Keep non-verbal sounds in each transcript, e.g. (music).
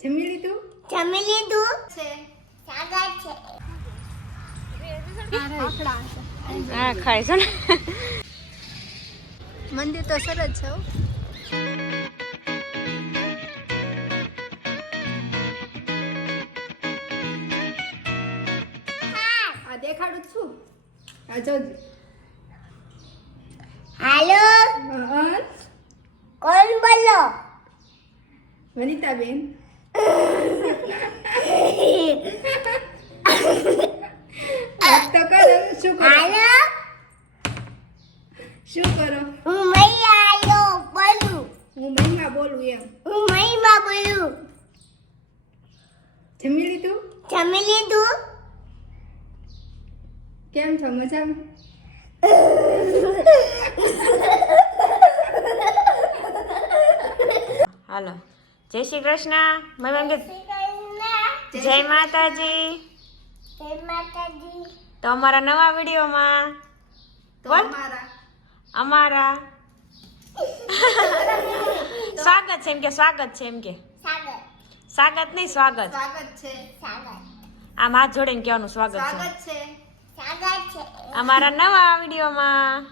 જમી લીધું? જમી લીધું. છે. સાગર છે. હા ખાય છે ને. મંદિર તો સરસ છે દેખાડું છું. આ જોજો હાલો. કોણ બોલો? વનિતાબેન. તો કરો શું કરો? શું કરો? હું મૈયા બોલું. હું મહિમા બોલું એમ. હું મહિમા બોલું. જમી લીધું? જમી લીધું. કેમ છો? મજામાં? (laughs) હાલો. જય શ્રી કૃષ્ણ. મમ્મી જય માતાજી. જય માતાજી. તો અમારા નવા વિડીયોમાં બોલ. અમારા. સ્વાગત છે એમ કે સ્વાગત છે એમ કે. સ્વાગત. નહીં સ્વાગત. સ્વાગત છે. આમ હાથ જોડીને કહેવાનું સ્વાગત છે. સ્વાગત છે. અમારા નવા વિડીયોમાં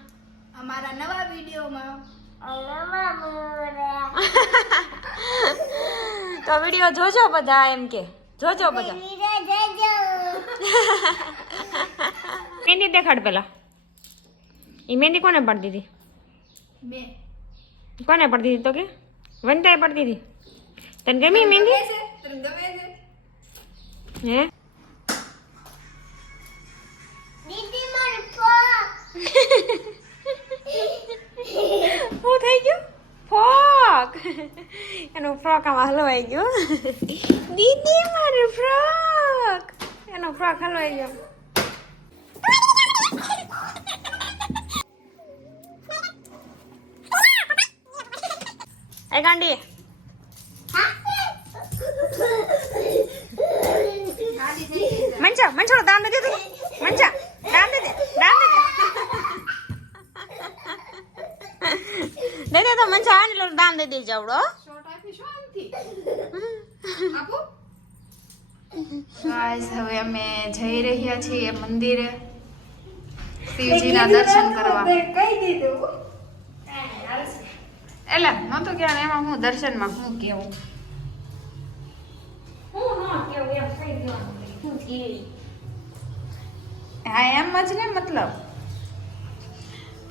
અમારા નવા વિડીયોમાં તો વીડિયો જોજો બધા એમ કે. જોજો બધા. વીરા જજો. મહેંદી દેખાડ પેલા એ મહેંદી કોને પડતી હતી બે. કોને પડતી હતી તો કે? વનતાએ પડતી હતી તને ગમી મહેંદી? ગમે છે? તને ગમે છે? હે? દીદી મારું ફોક (laughs) શું થઈ ગયું ફ્રોક એનો ફ્રોક આમાં હલવાઈ ગયો. (laughs) દીદી, મારું ફ્રોક એનો ફ્રોક હલવાઈ ગયો. એ ગાંડી. મંચા મંચોડો દામ દે દે મંચા દામ દે દે દામ દે. દે તો મને આને લો દામ દે દે જાવડો શોર્ટ આપી શાંતિ આપો. ગાઈસ હવે અમે જઈ રહ્યા છીએ મંદિરે. શિવજીના દર્શન કરવા. કઈ દીધું. એટલે ન તો ક્યાં એમાં હું દર્શનમાં હું કેવું? હું ન કેવું એમ હા જ ને મતલબ.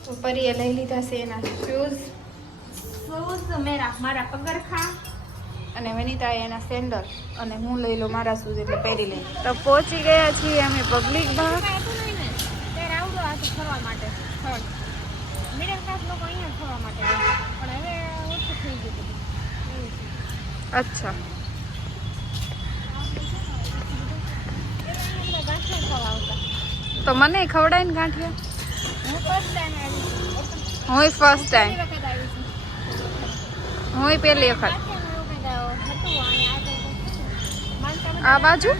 તો પરીએ લઈ લીધા છે એના શૂઝ શૂઝ મેરા મારા પગરખા. અને વનિતાએ એના સેન્ડલ અને હું લઈ લઉં મારા શૂઝ એટલે પહેરી લઈ. તો પહોંચી ગયા છીએ અમે પબ્લિક ભાગ. ફરવા માટે. સ્થળ મિડલ ક્લાસ લોકો અહીંયા ફરવા માટે પણ હવે ઓછું થઈ ગયું. અચ્છા. તો મને ખવડાય ને ગાંઠિયા? હું ફર્સ્ટ ટાઈમ આવી. હું ફર્સ્ટ ટાઈમ પહેલી વખત આવી છું હું પહેલી વખત. આ બાજુ?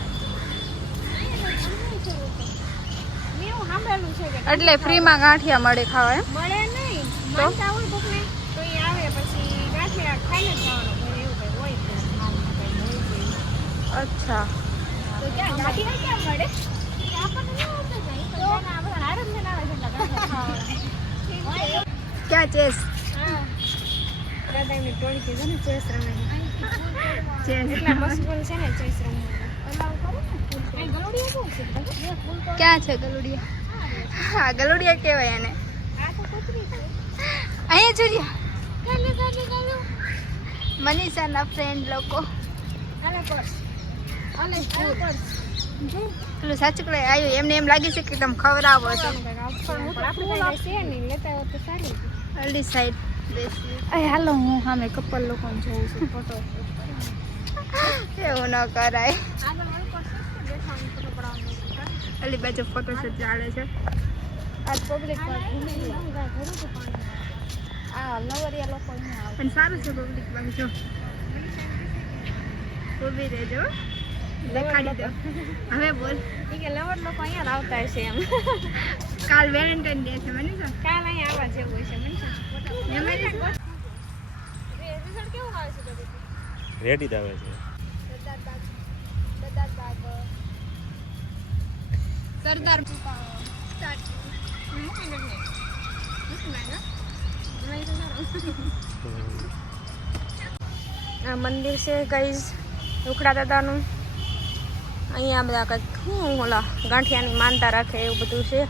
એટલે ફ્રીમાં ગાંઠિયા મળે ખાવા એમ? મળે નહીં. માનતા હોય કોકને તો એ આવે પછી ગાંઠિયા ખાઈને જવાનું એવું કંઈ હોય. અચ્છા. તો ક્યાં ગાંઠિયા ક્યાં મળે. ક્યાં ચેસ? દાદાની ટોળી છે ને રમે એટલા મશગુલ છે ને ફૂલ તો ક્યાં છે ગલુડિયા હા ગલુડિયા કહેવાય એને. અહીંયા ગાલુ. મનીષાના ફ્રેન્ડ લોકો. પેલું સાચું કઈ આવ્યું એમને એમ લાગે છે કે તમે ખવડાવો છો. અલી સાઈડ અરે હાલો હું સામે કપલ લોકોને જોઉં છું ફોટો એવું ન કરાય. અલી પર્સ ફોટો બાજુ ફોટોશૂટ ચાલે છે. આ પબ્લિક આ લવરિયા લોકો પણ સારું છે પબ્લિક બાજુ ઊભી રહેજો દેખાડી દો. હવે બોલ. કે લવર લોકો અહીંયા જ આવતા હશે એમ. કાલ વેલેન્ટાઇન ડે છે મને કાલ અહીંયા આવવા જેવું છે મને રેડી જ આવે છે. સરદાર આ મંદિર છે કઈ ઉખડા દાદાનું. અહીંયા બધા કંઈક શું ઓલા ગાંઠિયાની માનતા રાખે એવું બધું છે.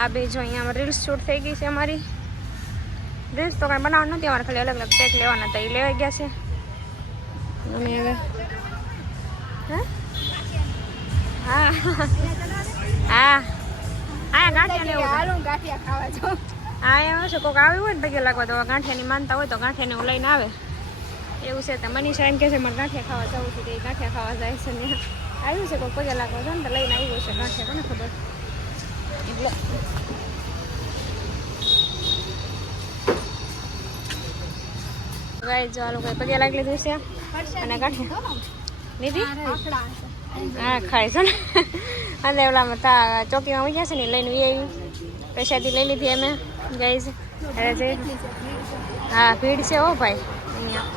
આ બે જો અહીંયા રીલ્સ શૂટ થઈ ગઈ છે અમારી. રીલ્સ તો કાંઈ બનાવવાનું નથી અમારે ખાલી અલગ અલગ ટેક લેવાના હતા એ લેવાઈ ગયા છે અને હવે હે? હા હા હા ગાંઠિયા લેવું હાલું ગાંઠિયા ખાવા જાઉં હા એમ છે કોઈક આવ્યું હોય ને પગે લાગવા તો ગાંઠિયાની માનતા હોય તો ગાંઠિયાને હું લઈને આવે એવું છે તો મનીષા એમ કહે છે મારે ગાંઠિયા ખાવા જવું છે તો એ ગાંઠિયા ખાવા જાય છે ને આવ્યું છે કોઈ પગે લાગવા છે ને તો લઈને આવ્યું છે ગાંઠિયા કોને ખબર એટલે ગાય જો આ પગે લાગી લીધું છે. અને કાઢી લીધી હા, ખાય છે ને. અને ઓલામાં તા ચોકીમાં ઉગ્યા છે ને, લઈને વી આવી પ્રસાદી લઈ લીધી અમે ગાઈઝ છે. હા, ભીડ છે હો ભાઈ. અહીંયા.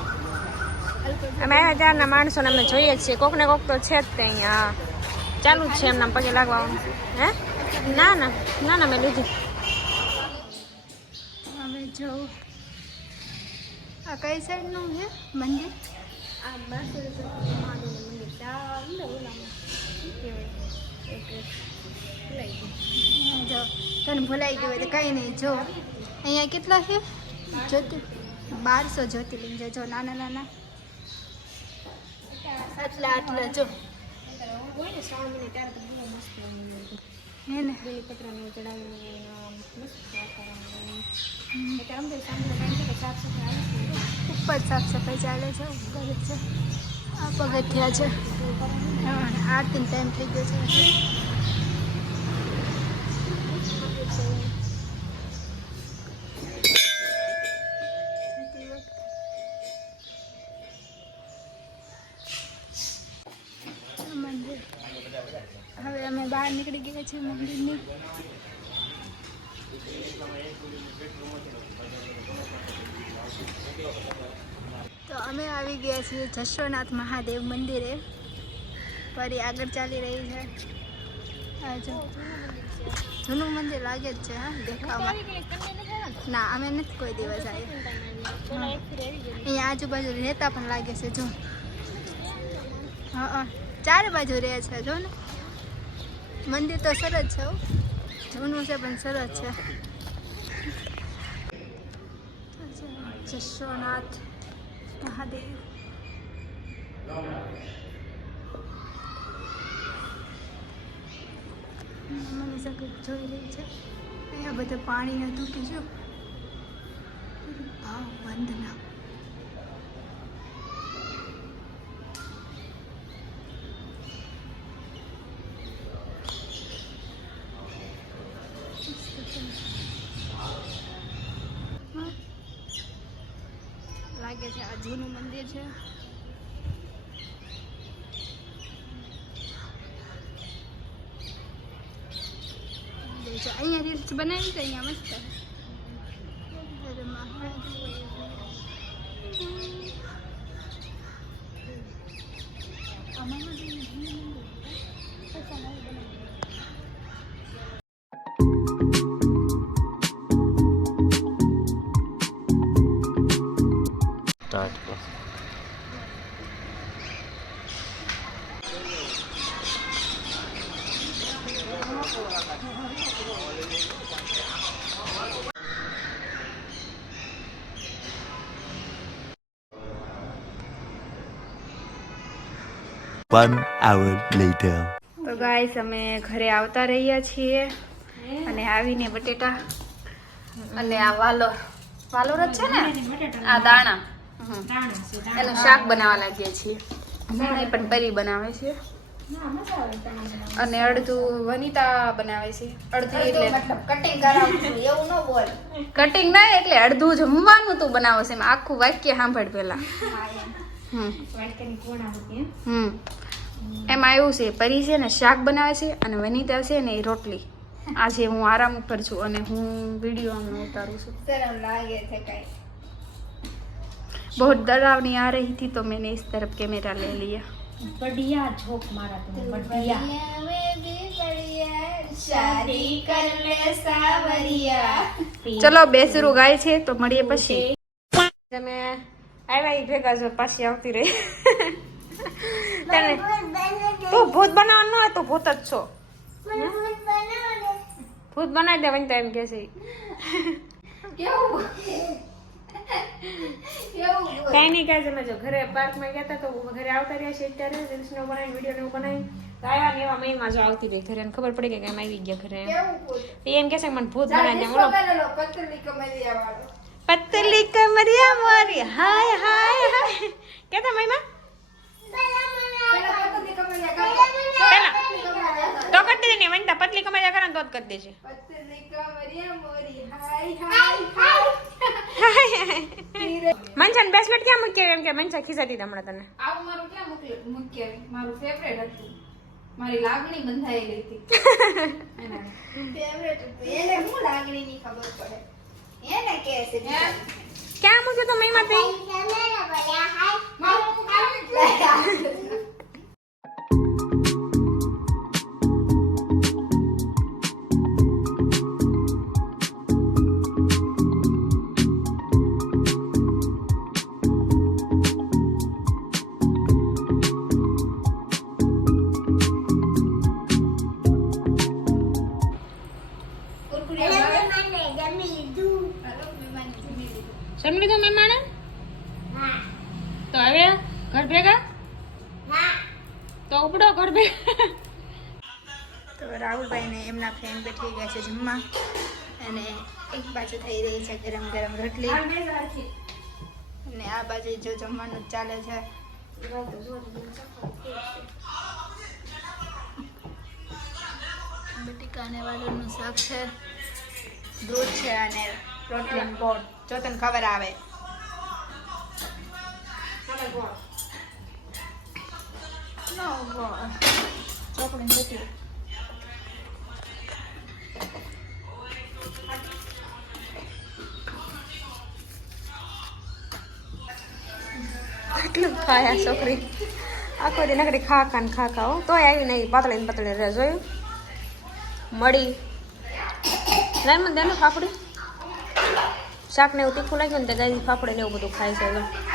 અમે આવ્યા ત્યારના માણસોને અમે જોઈએ જ છીએ. કોક ને કોક તો છે જ તે અહીંયા. ચાલુ જ છે એમના પગે લાગવાનું. હે? ના ના. ના ના, મેં લીધી. હવે જો આ કઈ સાઈડનું છે? મંદિર? આ બારસો રૂપિયા મહાદેવનું મંદિર. ત્યાં અંદર ઓલામાં શું કહેવાય? એક ભૂલાઈ ગયું. જો તને ભૂલાઈ ગયું હોય તો કંઈ નહીં જો. અહીંયા કેટલા છે? જ્યોતિ બારસો જ્યોતિર્લિંગ છે જો નાના નાના. આટલા આટલા જો. હોય ને શ્રાવણ મહિને ત્યારે તો બહુ મસ્ત મંદિર હતું હે ને? બેલીપત્રને ચડાવીને ઉપર સાફ સફાઈ ચાલે છે ઉપર છે. આ પગથિયા છે. આરતીનો ટાઈમ થઈ ગયો છે. બહાર નીકળી ગયા છે મંદિરની. તો અમે આવી ગયા છીએ જશોનાથ મહાદેવ મંદિરે. ફરી આગળ ચાલી રહી છે. જૂનું મંદિર લાગે જ છે, હા, દેખાવમાં. ના, અમે નથી કોઈ દિવસ આવ્યા અહીંયા આજુબાજુ રહેતા પણ લાગે છે, જો. હા, ચારે બાજુ રહે છે, જો ને. મંદિર તો સરસ છે. જૂનું છે પણ સરસ છે. જશોનાથ મહાદેવ. મને સગત જોઈ રહી છે. અહીંયા બધું પાણી હતું કીધું ભાવ વંદના લાગે છે આ જૂનું મંદિર છે. જો અહીંયા રીલ્સ બનાવી છે અહીંયા મસ્ત. One hour later. તો ગાઈસ અમે ઘરે આવતા રહ્યા છીએ અને આવીને બટેટા અને આ વાલોર વાલોર જ છે ને આ દાણા. એનું શાક બનાવવા લાગીએ છીએ. પણ પરી બનાવે છે. અને અડધું વનિતા બનાવે છે. અડધું એટલે કટિંગ કરાવું એવું ન બોલ. કટિંગ ના એટલે અડધું જમવાનું તું બનાવો છે. એમ આખું વાક્ય સાંભળ પેલા. હમ. હમ. એમાં એવું છે પરી છે ને શાક બનાવે છે અને વનિતા છે ને એ રોટલી. આજે હું આરામ ઉપર છું અને હું વીડિયો ઉતારું છું. શરમ લાગે છે કઈ. बहुत डरावनी आ रही थी तो मैंने इस तरफ कैमरा ले लिया બઢિયા જોક મારા તમે બઢિયા बढ़िया में भी बढ़िया शादी कर ले सावरिया ચલો બેસરું ગાય છે તો મળીએ પછી તમે આવ્યા ઈ ભેગા જો પાછી આવતી રહી તને તું ભૂત બનાવવાનું ન હોય તું ભૂત જ છો ભૂત બનાવી દે વનતા એમ કે છે ઈ. (laughs) કેવું કેવું કઈ નહીં કાંઈ તમે જો ઘરે પાર્કમાં ગયા હતા તો ઘરે આવતા રહ્યા છે અત્યારે રીલ્સને બનાવી વીડિયો ને એવું બનાવી તો આવ્યા ને એવા મહિમા જો આવતી રહી ઘરે ખબર પડી કે કેમ આવી ગયા ઘરે. એમ કે છે મને ભૂત બનાવી દે બોલો પતલી કમરિયા મારી હાય હાય હાય. કેતા મહિમા પેલા પતલી કમરિયા કરો પેલા પતલી કમરિયા કરો. તો કરી દેજે ને વનતા પતલી કમરિયા કરે ને તો કરી દેજે. મનસાન બ્રેસલેટ ક્યાં મૂક્યા એમ કે? મનસા હતી હમણાં તને. આવું મારું ક્યાં મૂકી મારું ફેવરેટ હતું. મારી લાગણી બંધાયેલી હતી. ફેવરેટ હતું એને હું લાગણી ખબર પડે? એને કે છે ક્યાં મૂક્યું તો? મહિમા તે જમી લીધું મહેમાને? તો હવે ઘર ભેગા? તો ઉપડો ઘર ભેગા. તો રાહુલભાઈ ને એમના ફ્રેન્ડ બેઠી ગયા છે જમવા. અને એક બાજુ થઈ રહી છે ગરમ ગરમ રોટલી. અને આ બાજુ જો જમવાનું ચાલે છે. બટીકા અને વાલોરનું શાક છે. દૂધ છે અને અને ગોળ જો તને ખબર આવે કેટલું ખાય આ છોકરી? આખો દિન આખરી ખા ખા ને ખા ખાઓ તોય આવી નહીં પાતળી ને પાતળી રહે જોયું? મળી. નહીં મને દેનું ફાફડી શાક ને એવું તીખું લાગ્યું ને તે ગાય ફાફડી ને એવું બધું ખાય છે